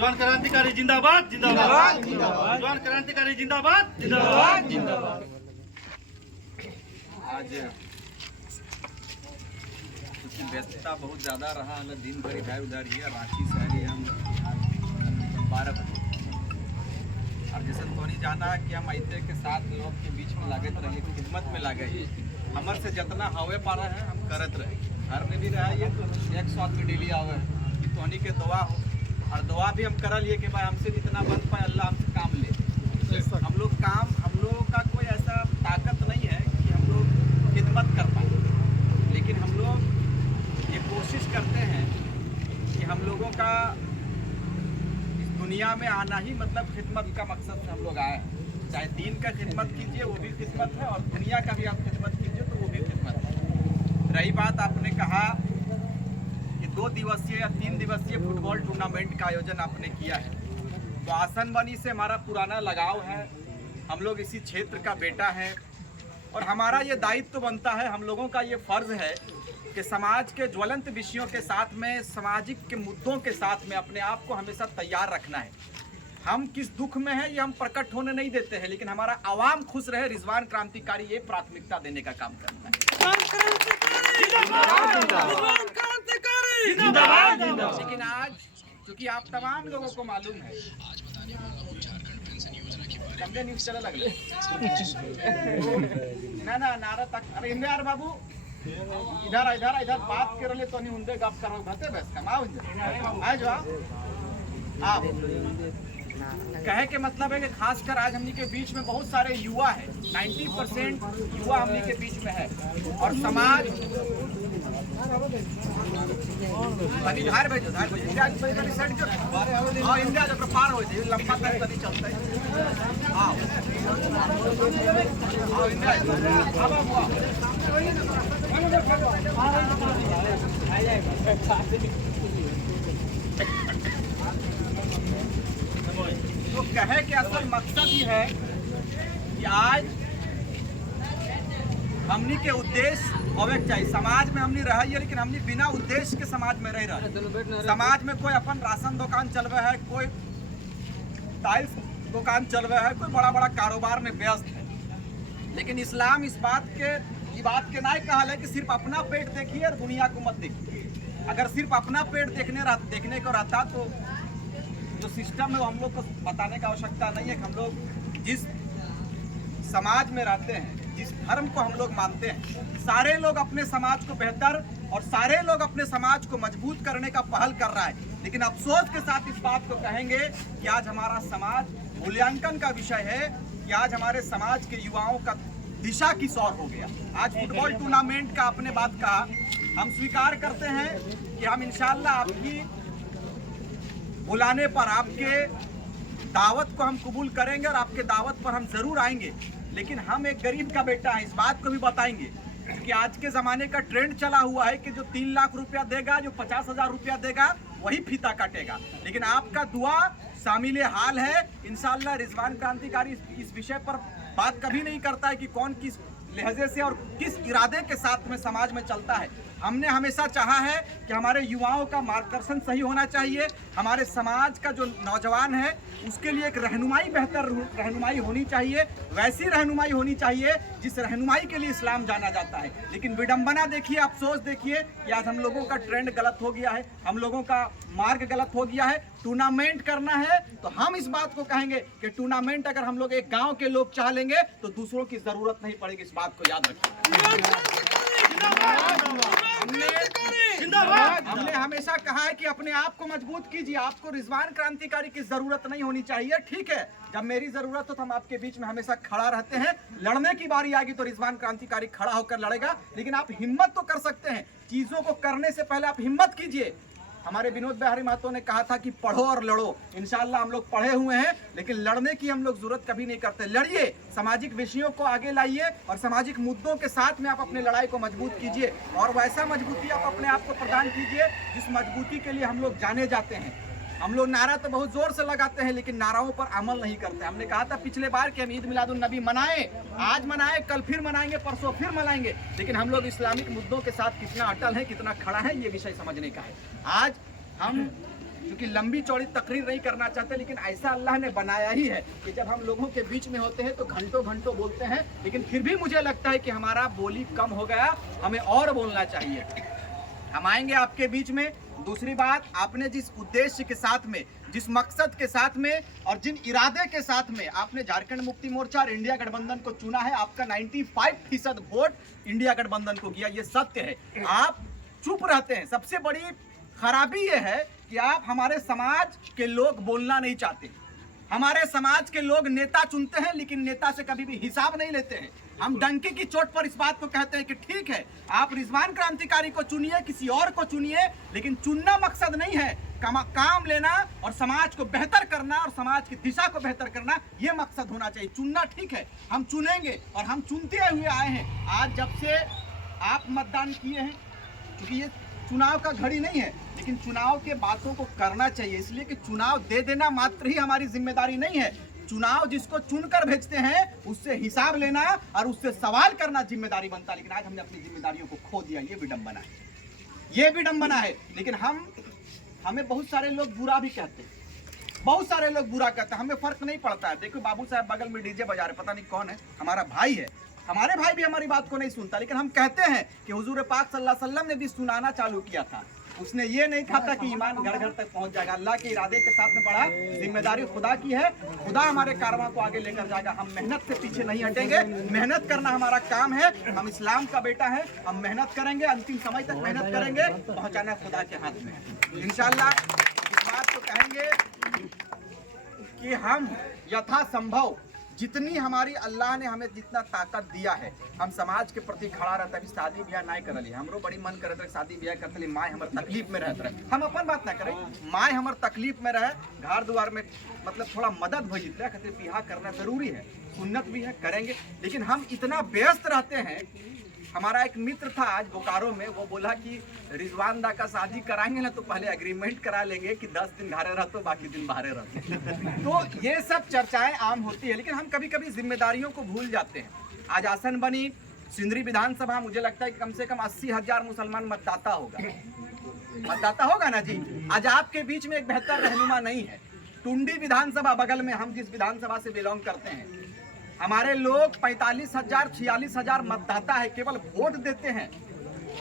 जवान क्रांतिकारी जिंदाबाद जिंदाबाद जिंदाबाद। जवान क्रांतिकारी जिंदाबाद जिंदाबाद जिंदाबाद। आज क्योंकि व्यस्तता बहुत ज़्यादा रहा, दिन भर इधर उधर ही रांची से आए हम 12 बजे। और जैसे तो नहीं जाना है कि हम ऐसे के साथ लोग के बीच में लागत रहे, खिदमत में लागे, हमर से जितना हवे पारा है हम करत रहे। घर में भी रहा ये तो 100 आदमी डेली आवे कि तोहनी के दुआ हो, और दुआ भी हम कर लिए कि भाई हमसे जितना बन पाए अल्लाह हमसे काम ले। हम लोग का कोई ऐसा ताकत नहीं है कि हम लोग खिदमत कर पाए, लेकिन हम लोग ये कोशिश करते हैं कि हम लोगों का इस दुनिया में आना ही मतलब खिदमत का मकसद से हम लोग आए हैं। चाहे दीन का खिदमत कीजिए वो भी खिदमत है, और दुनिया का भी आप खिदमत कीजिए तो वो भी खिदमत है। रही बात आपने कहा कि 2 दिवसीय या 3 दिवसीय फुटबॉल टूर्नामेंट का आयोजन आपने किया है, तो आसनबानी से हमारा पुराना लगाव है। हम लोग इसी क्षेत्र का बेटा है, और हमारा ये दायित्व बनता है, हम लोगों का ये फर्ज है कि समाज के ज्वलंत विषयों के साथ में, सामाजिक के मुद्दों के साथ में अपने आप को हमेशा तैयार रखना है। हम किस दुख में हैं ये हम प्रकट होने नहीं देते हैं, लेकिन हमारा आवाम खुश रहे, रिजवान क्रांतिकारी ये प्राथमिकता देने का काम करना है। लेकिन आज क्योंकि आप तमाम लोगों को मालूम है, समझे न्यूज चला लग ना नारा तक। अरे यार बाबू इधर इधर इधर बात कर ले तो नहीं उनसे गप करो घटे बस कमाओ आ जाओ। आप कहे के मतलब है कि खासकर आज हमनी के बीच में बहुत सारे युवा है, 90% युवा हमनी के बीच में है, और समाज धार भेजो इंडिया जब पार हो जाए लंबा तक नहीं चलता है। हाँ तो कहे कि असल मकसद ही है कि आज हमनी के उद्देश्य होवे चाहिए। समाज में हमनी रही है, लेकिन हमनी बिना उद्देश्य के समाज में रह रहे। समाज में कोई अपन राशन दुकान चलवे है, कोई टाइल्स दुकान चलवे है, कोई बड़ा बड़ा कारोबार में व्यस्त है, लेकिन इस्लाम इस बात के नहीं कहा है कि सिर्फ अपना पेट देखिए और दुनिया को मत देखिए। अगर सिर्फ अपना पेट देखने को रहता तो जो सिस्टम है वो हम लोग को बताने का आवश्यकता नहीं है कि हम लोग जिस समाज में रहते हैं, जिस धर्म को हम लोग मानते हैं, सारे लोग अपने समाज को बेहतर और सारे लोग अपने समाज को मजबूत करने का पहल कर रहा है। लेकिन अफसोस के साथ इस बात को कहेंगे कि आज हमारा समाज मूल्यांकन का विषय है कि आज हमारे समाज के युवाओं का दिशा किस ओर हो गया। आज फुटबॉल टूर्नामेंट का आपने बात कहा, हम स्वीकार करते हैं कि हम इंशाअल्लाह आपकी बुलाने पर, आपके दावत को हम कबूल करेंगे और आपके दावत पर हम जरूर आएंगे। लेकिन हम एक गरीब का बेटा है, इस बात को भी बताएंगे कि आज के ज़माने का ट्रेंड चला हुआ है कि जो 3 लाख रुपया देगा, जो 50,000 रुपया देगा वही फीता काटेगा। लेकिन आपका दुआ शामिल हाल है। इंशाअल्लाह रिजवान क्रांतिकारी इस विषय पर बात कभी नहीं करता है कि कौन किस लहजे से और किस इरादे के साथ में समाज में चलता है। हमने हमेशा चाहा है कि हमारे युवाओं का मार्गदर्शन सही होना चाहिए, हमारे समाज का जो नौजवान है उसके लिए एक बेहतर रहनुमाई होनी चाहिए, वैसी रहनुमाई होनी चाहिए जिस रहनुमाई के लिए इस्लाम जाना जाता है। लेकिन विडंबना देखिए, अफसोस देखिए कि आज हम लोगों का ट्रेंड गलत हो गया है, हम लोगों का मार्ग गलत हो गया है। टूर्नामेंट करना है तो हम इस बात को कहेंगे कि टूर्नामेंट अगर हम लोग एक गाँव के लोग चाह लेंगे तो दूसरों की जरूरत नहीं पड़ेगी, इस बात को याद रखिए। हमने हमेशा कहा है कि अपने आप को मजबूत कीजिए, आपको रिजवान क्रांतिकारी की जरूरत नहीं होनी चाहिए। ठीक है, जब मेरी जरूरत हो तो हम आपके बीच में हमेशा खड़ा रहते हैं, लड़ने की बारी आएगी तो रिजवान क्रांतिकारी खड़ा होकर लड़ेगा। लेकिन आप हिम्मत तो कर सकते हैं, चीजों को करने से पहले आप हिम्मत कीजिए। हमारे विनोद बिहारी महतो ने कहा था कि पढ़ो और लड़ो। इंशाअल्लाह हम लोग पढ़े हुए हैं, लेकिन लड़ने की हम लोग जरूरत कभी नहीं करते। लड़िए, सामाजिक विषयों को आगे लाइए और सामाजिक मुद्दों के साथ में आप अपने लड़ाई को मजबूत कीजिए, और वैसा मजबूती आप अपने आप को प्रदान कीजिए जिस मजबूती के लिए हम लोग जाने जाते हैं। हम लोग नारा तो बहुत जोर से लगाते हैं, लेकिन नाराओं पर अमल नहीं करते। हमने कहा था पिछले बार कि हम ईद मिलादुन नबी मनाएं, आज मनाएं, कल फिर मनाएंगे, परसों फिर मनाएंगे, लेकिन हम लोग इस्लामिक मुद्दों के साथ कितना अटल है, कितना खड़ा है, ये विषय समझने का है। आज हम क्योंकि लंबी चौड़ी तकरीर नहीं करना चाहते, लेकिन ऐसा अल्लाह ने बनाया ही है कि जब हम लोगों के बीच में होते हैं तो घंटों घंटों बोलते हैं, लेकिन फिर भी मुझे लगता है कि हमारा बोली कम हो गया, हमें और बोलना चाहिए। हम आएंगे आपके बीच में। दूसरी बात, आपने जिस उद्देश्य के साथ में, जिस मकसद के साथ में और जिन इरादे के साथ में आपने झारखंड मुक्ति मोर्चा और इंडिया गठबंधन को चुना है, आपका 95% वोट इंडिया गठबंधन को गया, ये सत्य है। आप चुप रहते हैं। सबसे बड़ी खराबी ये है कि आप हमारे समाज के लोग बोलना नहीं चाहते। हमारे समाज के लोग नेता चुनते हैं, लेकिन नेता से कभी भी हिसाब नहीं लेते हैं। हम डंके की चोट पर इस बात को कहते हैं कि ठीक है, आप रिजवान क्रांतिकारी को चुनिए, किसी और को चुनिए, लेकिन चुनना मकसद नहीं है। काम लेना और समाज को बेहतर करना और समाज की दिशा को बेहतर करना, ये मकसद होना चाहिए। चुनना ठीक है, हम चुनेंगे और हम चुनते हुए आए हैं। आज जब से आप मतदान किए हैं, क्योंकि ये चुनाव का घड़ी नहीं है, लेकिन चुनाव के बातों को करना चाहिए, इसलिए कि चुनाव दे देना मात्र ही हमारी जिम्मेदारी नहीं है। चुनाव जिसको चुनकर भेजते हैं उससे हिसाब लेना और उससे सवाल करना जिम्मेदारी बनता है। लेकिन आज हमने अपनी जिम्मेदारियों को खो दिया, ये विडंबना है, ये विडंबना है। लेकिन हमें बहुत सारे लोग बुरा भी कहते हैं, बहुत सारे लोग बुरा कहते हैं, हमें फर्क नहीं पड़ता है। देखो बाबू साहब बगल में डीजे बजा रहे, पता नहीं कौन है, हमारा भाई है। हमारे भाई भी हमारी बात को नहीं सुनता, लेकिन हम कहते हैं कि हुजूर पाक सल्लल्लाहु अलैहि वसल्लम ने भी सुनाना चालू किया था। उसने ये नहीं कहा था कि ईमान घर घर तक पहुंच जाएगा। अल्लाह के इरादे के साथ में बड़ा जिम्मेदारी खुदा की है। खुदा हमारे कारवां को आगे लेकर जाएगा। हम मेहनत से पीछे नहीं हटेंगे। मेहनत करना हमारा काम है। हम इस्लाम का बेटा है, हम मेहनत करेंगे, अंतिम समय तक मेहनत करेंगे, पहुंचाना खुदा के हाथ में है। इंशाअल्लाह इस बात को कहेंगे कि हम यथासंभव जितनी हमारी अल्लाह ने हमें जितना ताकत दिया है, हम समाज के प्रति खड़ा रहता है। शादी ब्याह नहीं करली, हमरो बड़ी मन करत रहे शादी ब्याह करते, माँ हमारे तकलीफ में रहते रहे। हम अपन बात ना करें, माँ हमारे तकलीफ में रहे, घर द्वार में मतलब थोड़ा मदद हो जितने कहते ब्याह करना जरूरी है, सुन्नत भी है, करेंगे। लेकिन हम इतना व्यस्त रहते हैं। हमारा एक मित्र था आज बोकारो में, वो बोला कि रिजवान दा का शादी कराएंगे ना तो पहले एग्रीमेंट करा लेंगे कि 10 दिन घरे रहते हो, बाकी दिन बाहर रहते। तो ये सब चर्चाएं आम होती है, लेकिन हम कभी कभी जिम्मेदारियों को भूल जाते हैं। आज आसन बनी सिंदरी विधानसभा, मुझे लगता है कि कम से कम 80,000 मुसलमान मतदाता होगा ना जी। आज आपके बीच में एक बेहतर रहनुमा नहीं है। टुंडी विधानसभा बगल में, हम जिस विधानसभा से बिलोंग करते हैं, हमारे लोग 45,000 46,000 मतदाता है, केवल वोट देते हैं।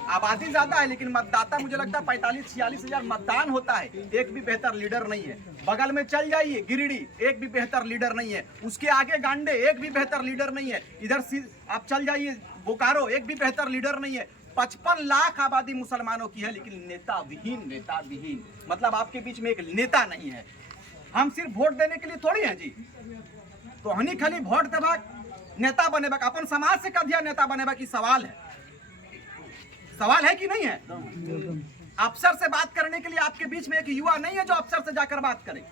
आबादी ज्यादा है, लेकिन मतदाता मुझे लगता है 45-46,000 मतदान होता है। एक भी बेहतर लीडर नहीं है। बगल में चल जाइए गिरिडीह, एक भी बेहतर लीडर नहीं है। उसके आगे गांडे, एक भी बेहतर लीडर नहीं है। इधर आप चल जाइए बोकारो, एक भी बेहतर लीडर नहीं है। 55 लाख आबादी मुसलमानों की है, लेकिन नेता विहीन, मतलब आपके बीच में एक नेता नहीं है। हम सिर्फ वोट देने के लिए थोड़ी है जी, तो हनी खाली वोट देबा नेता बनेबा, अपन समाज से कदिया नेता बनेबा की सवाल है कि नहीं है? अफसर से बात करने के लिए आपके बीच में एक युवा नहीं है जो अफसर से जाकर बात करे।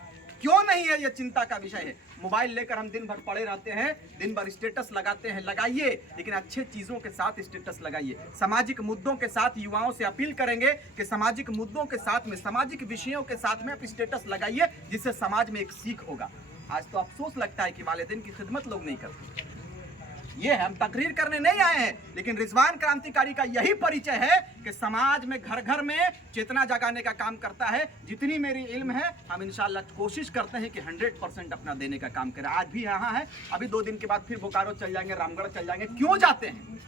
क्यों नहीं है? ये चिंता का विषय है। मोबाइल लेकर हम दिन भर पड़े रहते हैं, दिन भर स्टेटस लगाते हैं। लगाइए, लेकिन अच्छे चीजों के साथ स्टेटस लगाइए। सामाजिक मुद्दों के साथ युवाओं से अपील करेंगे कि सामाजिक मुद्दों के साथ में, सामाजिक विषयों के साथ में आप स्टेटस लगाइए, जिससे समाज में एक सीख होगा। आज तो अफसोस लगता है कि वालिदैन की खिदमत लोग नहीं करते। ये हम तकरीर करने नहीं आए हैं, लेकिन रिजवान क्रांतिकारी का यही परिचय है कि समाज में घर घर में चेतना जगाने का काम करता है। जितनी मेरी इल्म है, हम इंशाल्लाह कोशिश करते हैं कि 100% अपना देने का काम करें। आज भी यहाँ है, अभी 2 दिन के बाद फिर बोकारो चल जाएंगे, रामगढ़ चल जाएंगे। क्यों जाते हैं?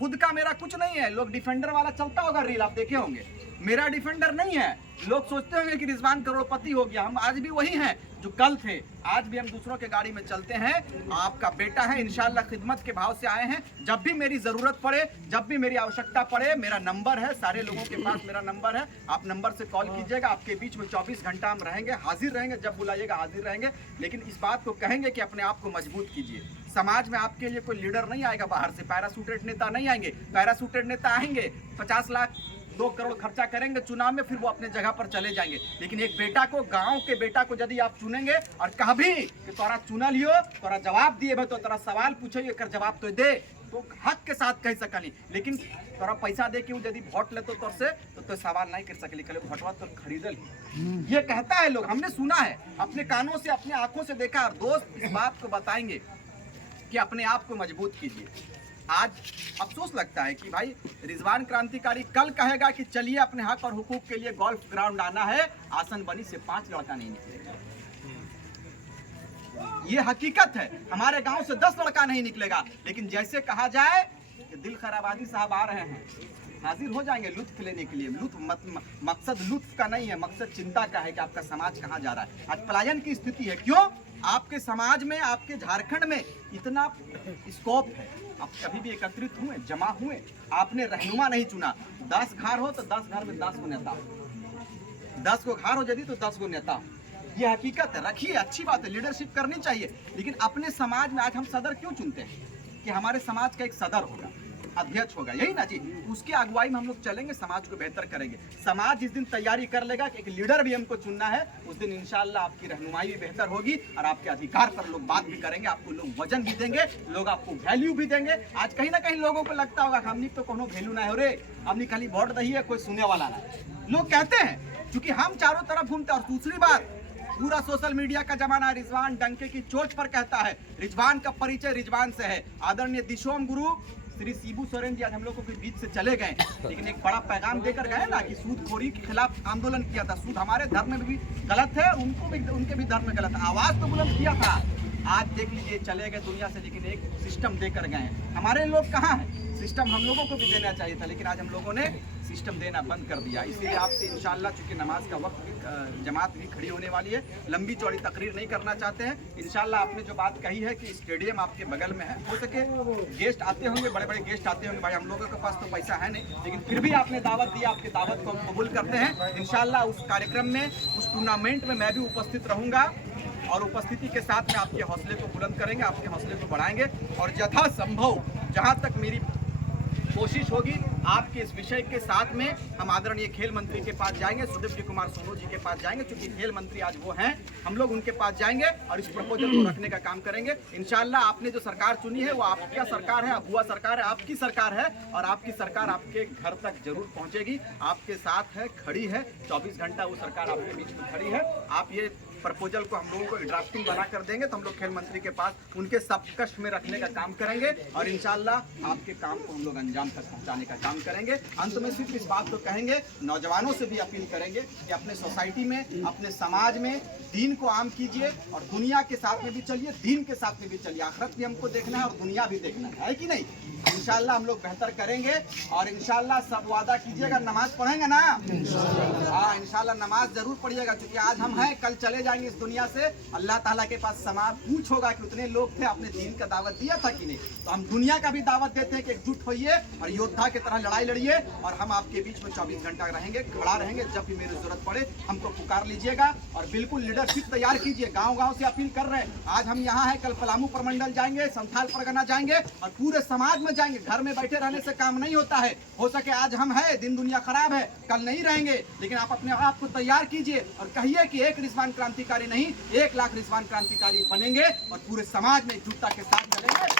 खुद का मेरा कुछ नहीं है। लोग डिफेंडर वाला चलता होगा रील, आप देखे होंगे। मेरा डिफेंडर नहीं है। लोग सोचते होंगे कि रिजवान करोड़पति हो गया। हम आज भी वही हैं जो कल थे। आज भी हम दूसरों के गाड़ी में चलते हैं। आपका बेटा है, इंशाल्लाह खिदमत के भाव से आए हैं। जब भी मेरी जरूरत पड़े, जब भी मेरी आवश्यकता पड़े, मेरा नंबर है, सारे लोगों के पास मेरा नंबर है। आप नंबर से कॉल कीजिएगा। आपके बीच में 24 घंटा हम रहेंगे, हाजिर रहेंगे। जब बुलाइएगा हाजिर रहेंगे। लेकिन इस बात को कहेंगे कि अपने आप को मजबूत कीजिए। समाज में आपके लिए कोई लीडर नहीं आएगा बाहर से, पैरासूटेड नेता नहीं आएंगे। पैरासूटेड नेता आएंगे, 50 लाख 2 करोड़ खर्चा करेंगे चुनाव में, फिर वो अपने जगह पर चले जाएंगे। लेकिन एक बेटा को, गांव के बेटा को यदि आप चुनेंगे और कभी कि तोरा चुना लियो, तोरा जवाब दिए भाई, तो तोरा सवाल पूछे कर जवाब तो दे, तो हक के साथ कह सकली। लेकिन तोरा पैसा दे के यदि वोट ले तो से तो सवाल नहीं कर सकली, कल वोटवा तो खरीदल। ये कहता है लोग, हमने सुना है, अपने कानों से, अपने आंखों से देखा। और दोस्त इस बात को बताएंगे कि अपने आप को मजबूत कीजिए। आज अफसोस लगता है कि भाई रिजवान क्रांतिकारी कल कहेगा कि चलिए अपने हक और हुकूक के लिए गोल्फ ग्राउंड आना है, आसन बनी से 5 लड़का नहीं निकलेगा। ये हकीकत है, हमारे गांव से 10 लड़का नहीं निकलेगा। लेकिन जैसे कहा जाए कि दिल खैराबादी साहब आ रहे हैं, हाजिर हो जाएंगे लुत्फ लेने के लिए। मकसद लुत्फ का नहीं है, मकसद चिंता का है कि आपका समाज कहाँ जा रहा है। आज पलायन की स्थिति है, क्यों? आपके समाज में, आपके झारखंड में इतना स्कोप है, आप कभी भी एकत्रित हुए, जमा हुए, आपने रहनुमा नहीं चुना। 10 घर हो तो 10 घर में 10 गो नेता, 10 को घर हो यदि तो 10 गो नेता। ये हकीकत है, रखिए, अच्छी बात है, लीडरशिप करनी चाहिए। लेकिन अपने समाज में आज हम सदर क्यों चुनते हैं कि हमारे समाज का एक सदर होगा, अध्यक्ष होगा, यही ना जी, उसकी अगुवाई में हम लोग चलेंगे, समाज को बेहतर करेंगे। समाज जिस दिन तैयारी कर लेगा कि एक लीडर भी हमको चुनना है, उस दिन इंशाल्लाह आपकी रहनुमाई भी बेहतर होगी और आपके अधिकार पर लोग बात भी करेंगे, आपको लोग वजन भी देंगे, लोग आपको वैल्यू भी देंगे। आज कहीं ना कहीं लोगों को लगता होगा कि हमने तो कोनो वैल्यू ना हो रे, हमने खाली वोट दही है, कोई सुनने वाला ना। लोग कहते हैं क्योंकि हम चारों तरफ घूमते हैं। और दूसरी बात, पूरा सोशल मीडिया का जमाना रिजवान डंके की चोट पर कहता है, रिजवान का परिचय रिजवान से है। आदरणीय दिशोम गुरु श्री शिबू सोरेन जी आज हम लोगों के बीच से चले गए, लेकिन एक बड़ा पैगाम देकर गए ना कि सूदखोरी के खिलाफ आंदोलन किया था। सूद हमारे धर्म में भी गलत है, उनको भी, उनके भी धर्म में गलत है, आवाज तो बुलंद किया था। आज देख लीजिए चले गए दुनिया से, लेकिन एक सिस्टम देकर गए। हमारे लोग कहाँ हैं? सिस्टम हम लोगों को भी देना चाहिए था, लेकिन आज हम लोगों ने सिस्टम देना बंद कर दिया। इसलिए आपसे इंशाल्लाह, चूंकि नमाज का वक्त भी, जमात भी खड़ी होने वाली है, लंबी चौड़ी तकरीर नहीं करना चाहते हैं। इंशाल्लाह आपने जो बात कही है कि स्टेडियम आपके बगल में है, हो सके गेस्ट आते होंगे, बड़े बड़े गेस्ट आते होंगे, भाई हम लोगों के पास तो पैसा है नहीं, लेकिन फिर भी आपने दावत दी, आपकी दावत को हम कबूल करते हैं। इंशाल्लाह उस कार्यक्रम में, उस टूर्नामेंट में मैं भी उपस्थित रहूंगा और उपस्थिति के साथ में आपके हौसले को बुलंद करेंगे, आपके हौसले को बढ़ाएंगे और यथासंभव जहाँ तक मेरी कोशिश होगी आपके इस विषय के साथ में हम आदरणीय खेल मंत्री के पास जाएंगे, सुदीप्ति कुमार सोनू जी के पास जाएंगे, क्योंकि खेल मंत्री आज वो हैं, हम लोग उनके पास जाएंगे और इस प्रपोजल को रखने का काम करेंगे। इंशाल्लाह आपने जो सरकार चुनी है वो आपकी सरकार है, अबुआ सरकार है, आपकी सरकार है और आपकी सरकार आपके घर तक जरूर पहुंचेगी, आपके साथ है, खड़ी है, 24 घंटा वो सरकार आपके बीच में खड़ी है। आप ये प्रपोजल को हम लोगों को ड्राफ्टिंग बना कर देंगे तो हम लोग खेल मंत्री के पास उनके सबकश में रखने का काम करेंगे और इंशाल्लाह आपके काम को हम लोग अंजाम तक पहुंचाने का काम करेंगे। अंत में सिर्फ इस बात को कहेंगे, नौजवानों से भी अपील करेंगे कि अपने सोसाइटी में, अपने समाज में दीन को आम कीजिए और दुनिया के साथ में भी चलिए, दीन के साथ में भी चलिए। आखिरत भी हमको देखना है और दुनिया भी देखना है कि नहीं? इंशाल्लाह हम लोग बेहतर करेंगे और इंशाल्लाह सब वादा कीजिएगा, नमाज पढ़ेंगे ना? हाँ, इंशाल्लाह नमाज जरूर पढ़िएगा, क्योंकि आज हम हैं, कल चले जाएंगे इस दुनिया से। अल्लाह ताला के पास समाज पूछ होगा कि उतने लोग थे, आपने दीन का दावत दिया था कि नहीं? तो हम दुनिया का भी दावत देते हैं कि एकजुट होइए और योद्धा की तरह लड़ाई लड़िए और हम आपके बीच में 24 घंटा रहेंगे, खड़ा रहेंगे। जब भी मेरी जरूरत पड़े हमको पुकार लीजिएगा और बिल्कुल लीडरशिप तैयार कीजिए। गाँव-गाँव से अपील कर रहे हैं, आज हम यहाँ हैं, कल पलामू प्रमंडल जाएंगे, संथाल परगना जाएंगे और पूरे समाज में जाएंगे। घर में बैठे रहने से काम नहीं होता है। हो सके आज हम हैं, दिन दुनिया खराब है, कल नहीं रहेंगे, लेकिन आप अपने आप को तैयार कीजिए और कहिए कि एक रिजवान क्रांतिकारी नहीं, 1 लाख रिजवान क्रांतिकारी बनेंगे और पूरे समाज में एकजुटता के साथ चलेंगे।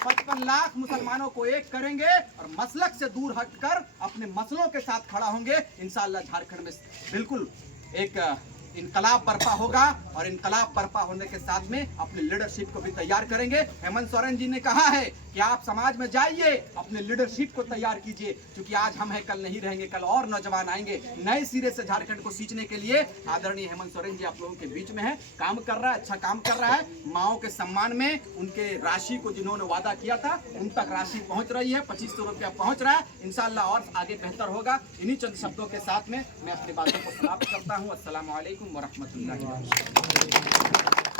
55 लाख मुसलमानों को एक करेंगे और मसलक से दूर हटकर अपने मसलों के साथ खड़ा होंगे। इंशाअल्लाह झारखंड में बिल्कुल एक इनकलाब बर्पा होगा और इनकलाब बर्पा होने के साथ में अपने लीडरशिप को भी तैयार करेंगे। हेमंत सोरेन जी ने कहा है कि आप समाज में जाइए, अपने लीडरशिप को तैयार कीजिए, क्योंकि आज हम हैं, कल नहीं रहेंगे, कल और नौजवान आएंगे नए सिरे से झारखंड को सींचने के लिए। आदरणीय हेमंत सोरेन जी आप लोगों के बीच में है, काम कर रहा है, अच्छा काम कर रहा है। माओ के सम्मान में उनके राशि को जिन्होंने वादा किया था उन तक राशि पहुंच रही है, 2500 रुपया पहुंच रहा है। इंशाल्लाह और आगे बेहतर होगा। इन्हीं चंद शब्दों के साथ में मैं अपनी बातों को समाप्त करता हूँ। अस्सलाम वालेकुम व रहमतुल्लाहि व बरकातहू।